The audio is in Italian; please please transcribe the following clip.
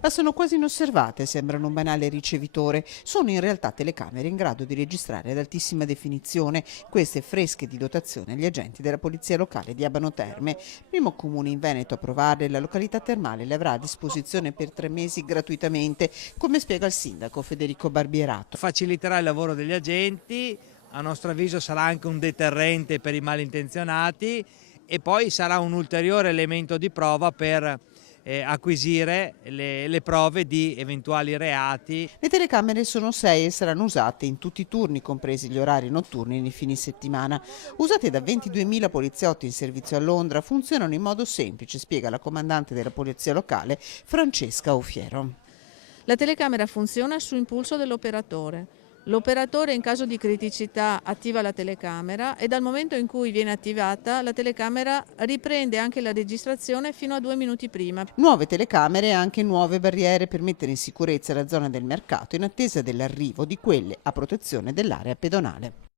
Passano quasi inosservate, sembrano un banale ricevitore. Sono in realtà telecamere in grado di registrare ad altissima definizione, queste fresche di dotazione agli agenti della Polizia Locale di Abano Terme. Primo comune in Veneto a provarle, la località termale le avrà a disposizione per 3 mesi gratuitamente, come spiega il sindaco Federico Barbierato. Faciliterà il lavoro degli agenti, a nostro avviso sarà anche un deterrente per i malintenzionati e poi sarà un ulteriore elemento di prova per acquisire le prove di eventuali reati. Le telecamere sono 6 e saranno usate in tutti i turni, compresi gli orari notturni nei fine settimana. Usate da 22.000 poliziotti in servizio a Londra, funzionano in modo semplice, spiega la comandante della Polizia Locale Francesca Aufiero. La telecamera funziona su impulso dell'operatore. L'operatore in caso di criticità attiva la telecamera e dal momento in cui viene attivata la telecamera riprende anche la registrazione fino a 2 minuti prima. Nuove telecamere e anche nuove barriere per mettere in sicurezza la zona del mercato in attesa dell'arrivo di quelle a protezione dell'area pedonale.